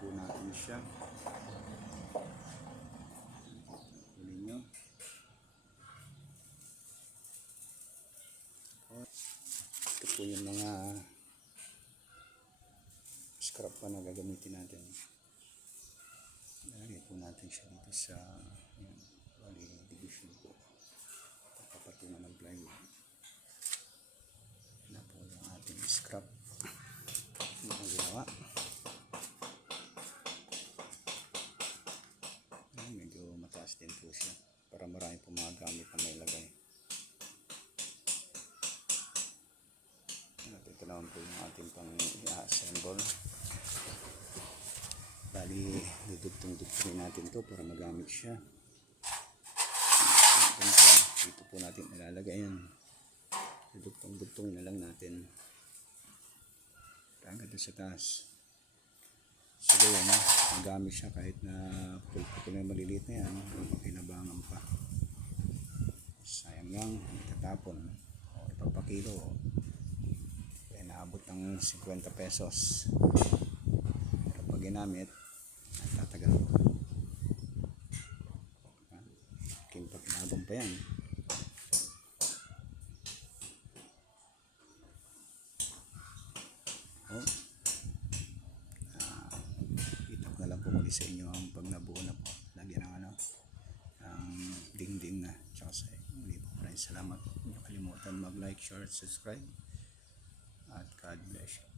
po natin siya. Huli nyo. Ito po yung mga scrap pa na gagamitin natin. Lagay po natin siya dito sa bali division po. Papatungan ng plywood. Na po yung ating scrap. Ito ang ginawa. Medyo mataas din po siya para marami po mga gamit na may lagay. Ito naman po yung ating pang i-assemble. Bali, dudugtong-dugtongin natin to para magamit siya. Dito po natin ilalagay yan. Dudugtong-dugtongin na lang natin. Hanggang sa taas. So yan, magamit siya kahit na pulpul na maliliit na yan, makinabangan pa. Sayang lang, itatapon o ipapakilo. Kaya naabot ng 50 pesos. Pero pag ginamit, tatagal pa. Kimpag-inabang pa yan. Kita ko na lang po muli sa inyo ang pag nabuo na po. Lagyan ng ang ding-ding na. Tsaka sa muli po, maraming salamat. Huwag niyo kalimutan mag-like, share, subscribe. At God bless you.